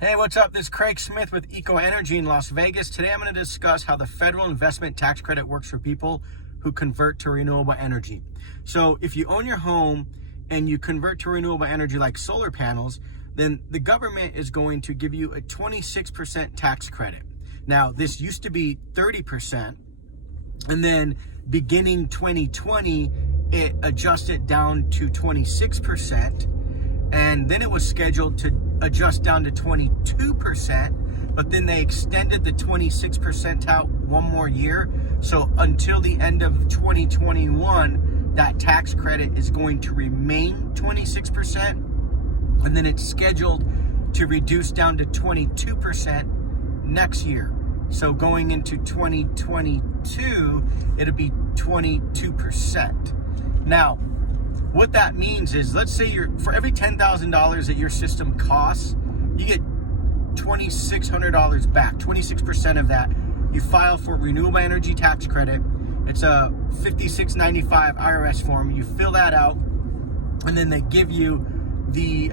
Hey, what's up? This is Craig Smith with ecoenergy in Las Vegas. Today I'm going to discuss how the federal investment tax credit works for people who convert to renewable energy. So if you own your home and you convert to renewable energy like solar panels, then the government is going to give you a 26% tax credit. Now, this used to be 30%, and then beginning 2020, it adjusted down to 26%. And then it was scheduled to adjust down to 22%, but then they extended the 26% out one more year. So until the end of 2021, that tax credit is going to remain 26%. And then it's scheduled to reduce down to 22% next year. So going into 2022, it'll be 22%. Now, what that means is, let's say for every $10,000 that your system costs, you get $2,600 back, 26% of that. You file for renewable energy tax credit. It's a 5695 IRS form. You fill that out, and then they give you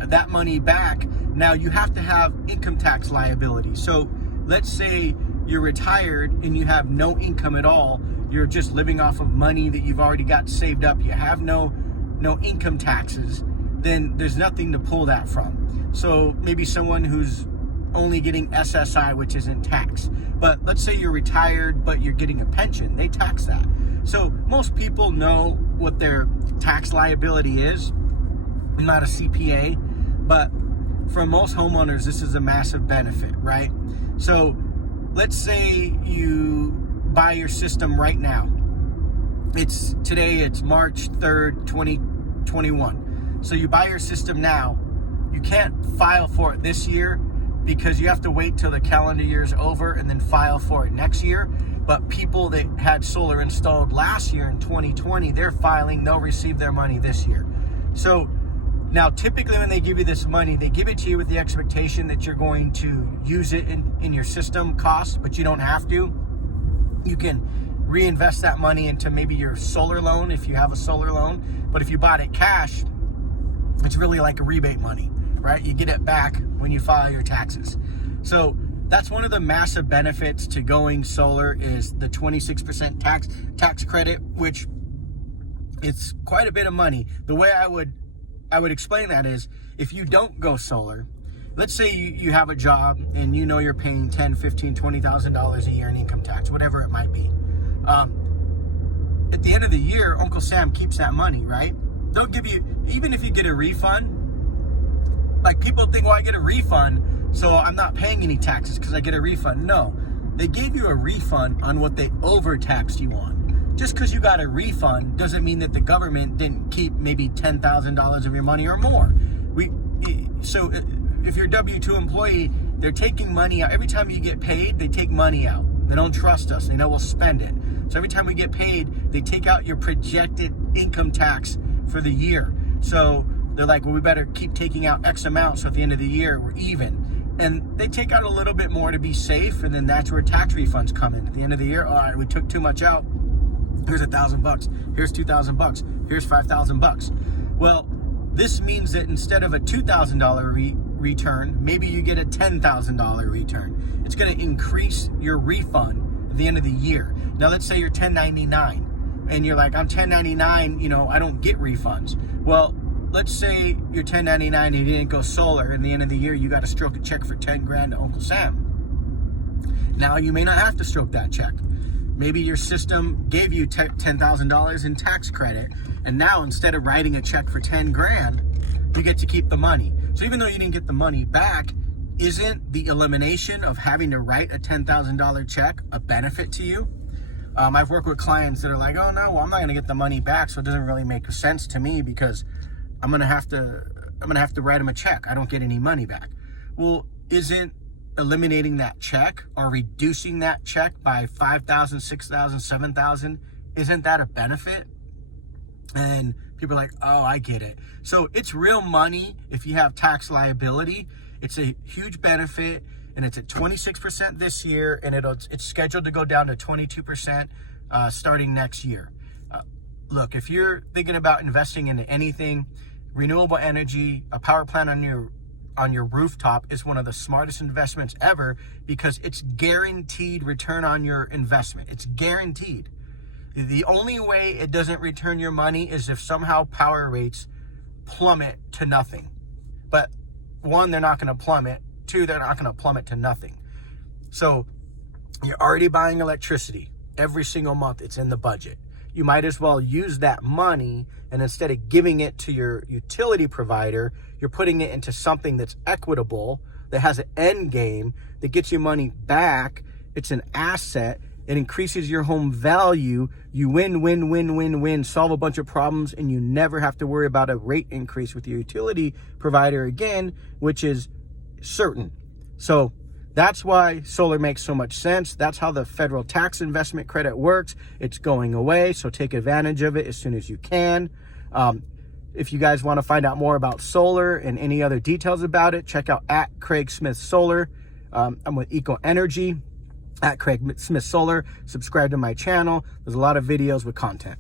that money back. Now you have to have income tax liability. So let's say you're retired and you have no income at all. You're just living off of money that you've already got saved up. You have no income taxes, then there's nothing to pull that from. So maybe someone who's only getting SSI, which isn't taxed. But let's say you're retired, but you're getting a pension, they tax that. So most people know what their tax liability is. I'm not a CPA, but for most homeowners, this is a massive benefit, right? So let's say you buy your system right now. Today it's March 3rd, 2021. So you buy your system now. You can't file for it this year because you have to wait till the calendar year's over and then file for it next year. But people that had solar installed last year in 2020, they're filing, they'll receive their money this year. So now typically when they give you this money, they give it to you with the expectation that you're going to use it in your system cost, but you don't have to. You can reinvest that money into maybe your solar loan if you have a solar loan. But if you bought it cash, it's really like a rebate money, right? You get it back when you file your taxes. So that's one of the massive benefits to going solar, is the 26% tax credit, which it's quite a bit of money. The way I would explain that is, if you don't go solar, let's say you have a job and you know you're paying $10,000, $15,000, $20,000 a year in income tax, whatever it might be. At the end of the year, Uncle Sam keeps that money, right? They'll give you, even if you get a refund, like people think, well, I get a refund, so I'm not paying any taxes because I get a refund. No, they gave you a refund on what they overtaxed you on. Just because you got a refund doesn't mean that the government didn't keep maybe $10,000 of your money or more. So if you're a W-2 employee, they're taking money out. Every time you get paid, they take money out. They don't trust us. They know we'll spend it. So every time we get paid, they take out your projected income tax for the year. So they're like, well, we better keep taking out X amount, so at the end of the year, we're even. And they take out a little bit more to be safe, and then that's where tax refunds come in. At the end of the year, all right, we took too much out. Here's $1,000. Here's $2,000. Here's $5,000. Well, this means that instead of a $2,000 return, maybe you get a $10,000 return. It's going to increase your refund at the end of the year. Now, let's say you're 1099 and you're like, I'm 1099, I don't get refunds. Well, let's say you're 1099 and you didn't go solar, and at the end of the year, you got to stroke a check for 10 grand to Uncle Sam. Now, you may not have to stroke that check. Maybe your system gave you $10,000 in tax credit, and now instead of writing a check for 10 grand, you get to keep the money. So even though you didn't get the money back, isn't the elimination of having to write a $10,000 check a benefit to you? I've worked with clients that are like, oh no, well, I'm not going to get the money back, so it doesn't really make sense to me because I'm going to have to write them a check. I don't get any money back. Well, isn't eliminating that check or reducing that check by $5,000, $6,000, $7,000, isn't that a benefit? And people are like, oh, I get it. So it's real money if you have tax liability. It's a huge benefit, and it's at 26% this year, and it's scheduled to go down to 22% starting next year. Look, if you're thinking about investing into anything, renewable energy, a power plant on your on your rooftop is one of the smartest investments ever, because it's guaranteed return on your investment. It's guaranteed. The only way it doesn't return your money is if somehow power rates plummet to nothing. But one, they're not going to plummet. Two, they're not going to plummet to nothing. So you're already buying electricity every single month. It's in the budget. You might as well use that money, and instead of giving it to your utility provider, you're putting it into something that's equitable, that has an end game, that gets you money back. It's an asset. It increases your home value. You win, solve a bunch of problems, and you never have to worry about a rate increase with your utility provider again, which is certain. So that's why solar makes so much sense. That's how the federal tax investment credit works. It's going away, so take advantage of it as soon as you can. If you guys want to find out more about solar and any other details about it, check out at Craig Smith Solar. I'm with ecoenergy. At Craig Smith Solar. Subscribe to my channel. There's a lot of videos with content.